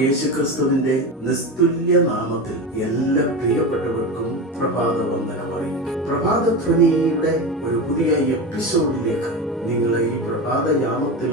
യേശുക്രിസ്തുവിന്റെ നിസ്തുല്യ നാമത്തിൽ എല്ലാ പ്രിയപ്പെട്ടവർക്കും പ്രഭാത വന്ദനം അറിയിക്കും പ്രഭാതധ്വനിയുടെ ഒരു പുതിയ എപ്പിസോഡിലേക്ക് നിങ്ങളെ ഈ പ്രഭാത യാമത്തിൽ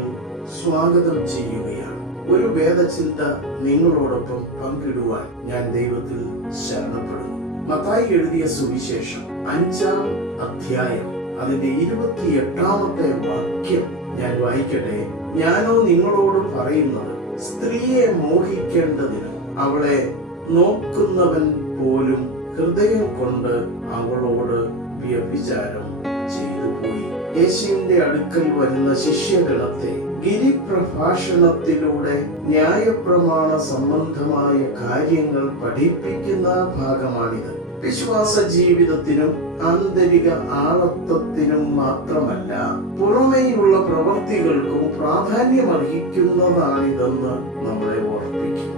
സ്വാഗതം ചെയ്യുകയാണ്. ഒരു വേദചിന്ത നിങ്ങളോടൊപ്പം പങ്കിടുവാൻ ഞാൻ ദൈവത്തിൽ ശരണപ്പെടുന്നു. മത്തായി എഴുതിയ സുവിശേഷം അഞ്ചാം അധ്യായം അതിന്റെ ഇരുപത്തിയെട്ടാമത്തെ വാക്യം ഞാൻ വായിക്കട്ടെ? ഞാനോ നിങ്ങളോട് പറയുന്നത് സ്ത്രീയെ മോഹിക്കേണ്ടതിന് അവളെ നോക്കുന്നവൻ പോലും ഹൃദയം കൊണ്ട് അവളോട് വ്യഭിചാരം ചെയ്തു പോയി. യേശുവിന്റെ അടുക്കൽ വരുന്ന ശിഷ്യഗണത്തെ ഗിരിപ്രഭാഷണത്തിലൂടെ ന്യായപ്രമാണ സംബന്ധമായ കാര്യങ്ങൾ പഠിപ്പിക്കുന്ന ഭാഗമാണിത്. വിശ്വാസ ജീവിതത്തിനും ആന്തരിക ആളത്വത്തിനും മാത്രമല്ല പുറമേയുള്ള പ്രവൃത്തികൾക്കും പ്രാധാന്യമർഹിക്കുന്നതാണിതെന്ന് നമ്മളെ ഓർപ്പിക്കും.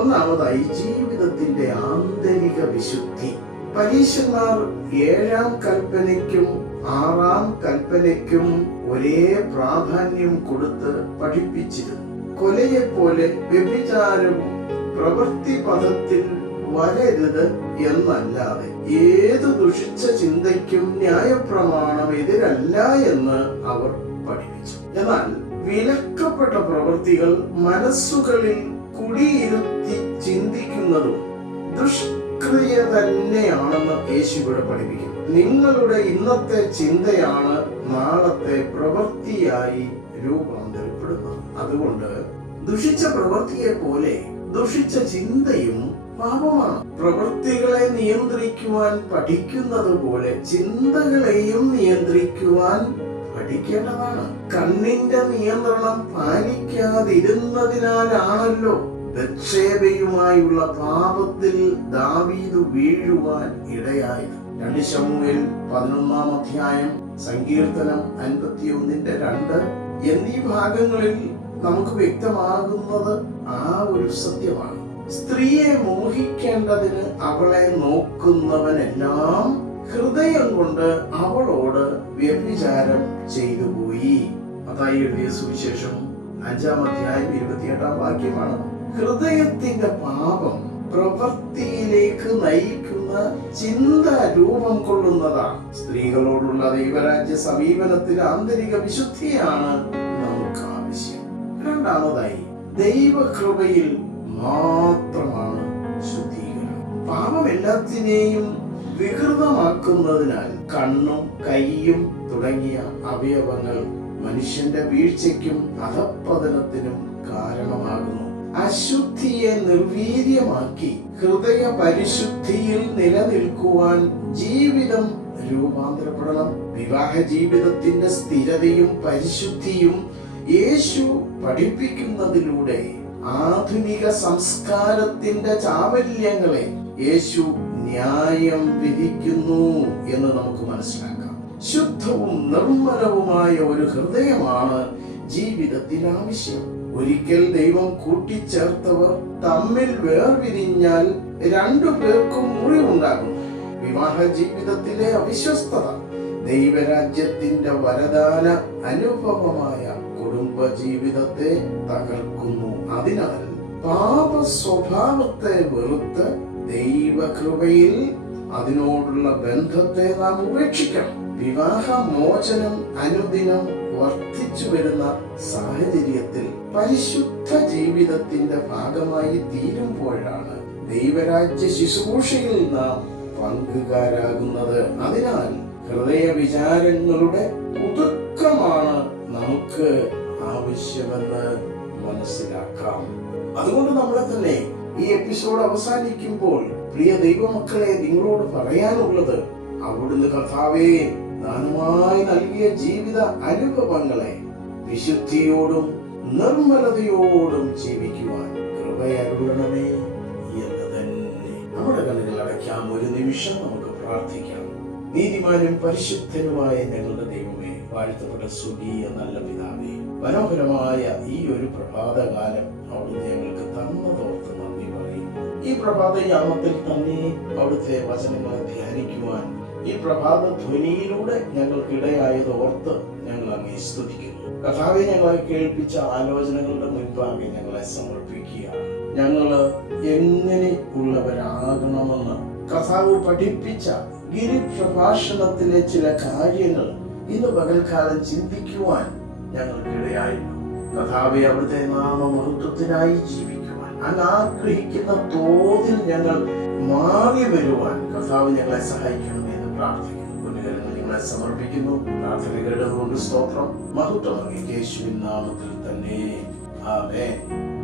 ഒന്നാമതായി ജീവിതത്തിന്റെ ആന്തരിക വിശുദ്ധി. പരീശന്മാർ ഏഴാം കൽപ്പനയ്ക്കും ആറാം കൽപ്പനയ്ക്കും ഒരേ പ്രാധാന്യം കൊടുത്ത് പഠിപ്പിച്ചിരുന്നു. കൊലയെപ്പോലെ വ്യഭിചാരവും പ്രവൃത്തി പദത്തിൽ വരരുത് എന്നല്ലാതെ ഏത് ദുഷിച്ച ചിന്തയ്ക്കും ന്യായപ്രമാണം എതിരല്ല എന്ന് അവർ പഠിപ്പിച്ചു. എന്നാൽ വിലക്കപ്പെട്ട പ്രവൃത്തികൾ മനസ്സുകളിൽ കുടിയിരുത്തി ചിന്തിക്കുന്നതും ദുഷ്ക്രിയ തന്നെയാണെന്ന് യേശു ഇവിടെ പഠിപ്പിക്കും. നിങ്ങളുടെ ഇന്നത്തെ ചിന്തയാണ് നാളത്തെ പ്രവൃത്തിയായി രൂപാന്തരപ്പെടുന്നത്. അതുകൊണ്ട് ദുഷിച്ച പ്രവൃത്തിയെ പോലെ ദുഷിച്ച ചിന്തയും പാപമാണ്. പ്രവൃത്തികളെ നിയന്ത്രിക്കുവാൻ പഠിക്കുന്നത് പോലെ ചിന്തകളെയും നിയന്ത്രിക്കുവാൻ പഠിക്കേണ്ടതാണ്. കണ്ണിന്റെ നിയന്ത്രണം പാലിക്കാതിരുന്നതിനാലാണല്ലോ ബത്ഷേബയുമായുള്ള പാപത്തിൽ ദാവീദ് വീഴുവാൻ ഇടയായത്. രണ്ട് ശമുവിൽ പതിനൊന്നാം അധ്യായം സങ്കീർത്തനം അൻപത്തിയൊന്നിന്റെ രണ്ട്. എന്നീ ഭാഗങ്ങളിൽ നമുക്ക് വ്യക്തമാകുന്നത് ആ ഒരു സത്യമാണ്. സ്ത്രീയെ മോഹിക്കേണ്ടതിന് അവളെ നോക്കുന്നവനെല്ലാം ഹൃദയം കൊണ്ട് അവളോട് വ്യഭിചാരം ചെയ്തു പോയി. അതായി എഴുതിയ സുവിശേഷം അഞ്ചാം അധ്യായം ഇരുപത്തിയെട്ടാം വാക്യമാണ്. ഹൃദയത്തിന്റെ പാപം പ്രവൃത്തിയിലേക്ക് നയിക്കുന്ന ചിന്ത രൂപം കൊള്ളുന്നതാണ്. സ്ത്രീകളോടുള്ള ദൈവരാജ്യ സമീപനത്തിൽ ആന്തരിക വിശുദ്ധിയാണ് നമുക്ക് ആവശ്യം. രണ്ടാമതായി ദൈവകൃപയിൽ മാത്രമാണ് ശുദ്ധീകരണം. പാപം എല്ലാത്തിനെയും വികൃതമാക്കുന്നതിനാൽ കണ്ണും കൈയും തുടങ്ങിയ അവയവങ്ങൾ മനുഷ്യന്റെ വീഴ്ചയ്ക്കും അധപ്പതനത്തിനും കാരണമാകുന്നു. അശുദ്ധിയെ നിർവീര്യമാക്കി ഹൃദയ പരിശുദ്ധിയിൽ നിലനിൽക്കുവാൻ ജീവിതം രൂപാന്തരപ്പെടണം. വിവാഹ ജീവിതത്തിന്റെ സ്ഥിരതയും പരിശുദ്ധിയും യേശു പഠിപ്പിക്കുന്നതിലൂടെ ആധുനിക സംസ്കാരത്തിന്റെ ചാവല്യങ്ങളെ യേശു ന്യായം വിധിക്കുന്നു എന്ന് നമുക്ക് മനസ്സിലാക്കാം. ശുദ്ധവും നിർമ്മലവുമായ ഒരു ഹൃദയമാണ് ജീവിതത്തിൽ ആവശ്യം. ഒരിക്കൽ ദൈവം കൂട്ടിച്ചേർത്തവർ തമ്മിൽ വേർപിരിഞ്ഞാൽ രണ്ടു പേർക്കും മുറിവുണ്ടാകും. വിവാഹ ജീവിതത്തിലെ അവിശ്വസ്തത ദൈവരാജ്യത്തിന്റെ വരദാന അനുഭവമായ കുടുംബ ജീവിതത്തെ തകർക്കുന്നു. അതിനാൽ പാപ സ്വഭാവത്തെ വെറുത്ത് ദൈവകൃപയിൽ അതിനോടുള്ള ബന്ധത്തെ നാം ഉപേക്ഷിക്കണം. വിവാഹ മോചനം അനുദിനം വർദ്ധിച്ചു വരുന്ന സാഹചര്യത്തിൽ പരിശുദ്ധ ജീവിതത്തിന്റെ ഭാഗമായി തീരുമ്പോഴാണ് ദൈവരാജ്യ ശുശ്രൂഷയിൽ നാം പങ്കുകാരാകുന്നത്. അതിനാൽ ഹൃദയ വിചാരങ്ങളുടെ പുതുക്കമാണ് നമുക്ക് ആവശ്യമെന്ന് മനസ്സിലാക്കാം. അതുകൊണ്ട് നമ്മളെ തന്നെ ഈ എപ്പിസോഡ് അവസാനിക്കുമ്പോൾ പ്രിയ ദൈവമക്കളെ നിങ്ങളോട് പറയാനുള്ളത് അവിടുന്ന് കർത്താവേ ദാനമായി നൽകിയ ജീവിത അനുഭവങ്ങളെ വിശുദ്ധിയോടും നിർമ്മലതയോടും ജീവിക്കുവാൻ കൃപയരുളണമേ എന്ന് തന്നെ. നമ്മുടെ കണ്ണുകൾ അടയ്ക്കാം. ഒരു നിമിഷം നമുക്ക് പ്രാർത്ഥിക്കാം. നീതിമാനും പരിശുദ്ധനുമായ ഞങ്ങളുടെ ദൈവമേ വാഴ്ത്തപ്പെട്ട സുഖീയ നല്ല പിതാവേ മനോഹരമായ ഈ ഒരു പ്രഭാതകാലം അവിടുന്ന് ഞങ്ങൾക്ക് തന്നതോർത്ത് നന്ദി പറയും ഈ പ്രഭാത യാമത്തിൽ തന്നെ അവിടുത്തെ വചനങ്ങളെ ധ്യാനിക്കുവാൻ ഈ പ്രഭാത ധ്വനിയിലൂടെ ഞങ്ങൾക്ക് ഇടയായത് ഓർത്ത് ഞങ്ങൾ അങ്ങേ സ്തുതിക്കുന്നു. കഥാവെ ഞങ്ങളെ കേൾപ്പിച്ച ആലോചനകളുടെ മുൻപാകെ ഞങ്ങളെ സമർപ്പിക്കുക. ഞങ്ങൾ എങ്ങനെ ഉള്ളവരാകണമെന്ന് കഥാവ് പഠിപ്പിച്ച ഗിരിപ്രഭാഷണത്തിലെ ചില കാര്യങ്ങൾ ഇന്ന് പകൽക്കാലം ചിന്തിക്കുവാൻ ഞങ്ങൾക്കിടയായിരുന്നു. കഥാവെ അവിടുത്തെ നാമമഹത്വത്തിനായി ജീവിക്കുവാൻ അങ്ങ് ആഗ്രഹിക്കുന്ന തോതിൽ ഞങ്ങൾ മാറി വരുവാൻ കഥാവ് ഞങ്ങളെ സഹായിക്കണം എന്ന് പ്രാർത്ഥിക്കുന്നു. നിങ്ങളെ സമർപ്പിക്കുന്നു. പ്രാർത്ഥന കേട്ടതുകൊണ്ട് സ്തോത്രം. മഹത്വം അങ്ങ് യേശുവിൻ നാമത്തിൽ തന്നെ. ആമേൻ.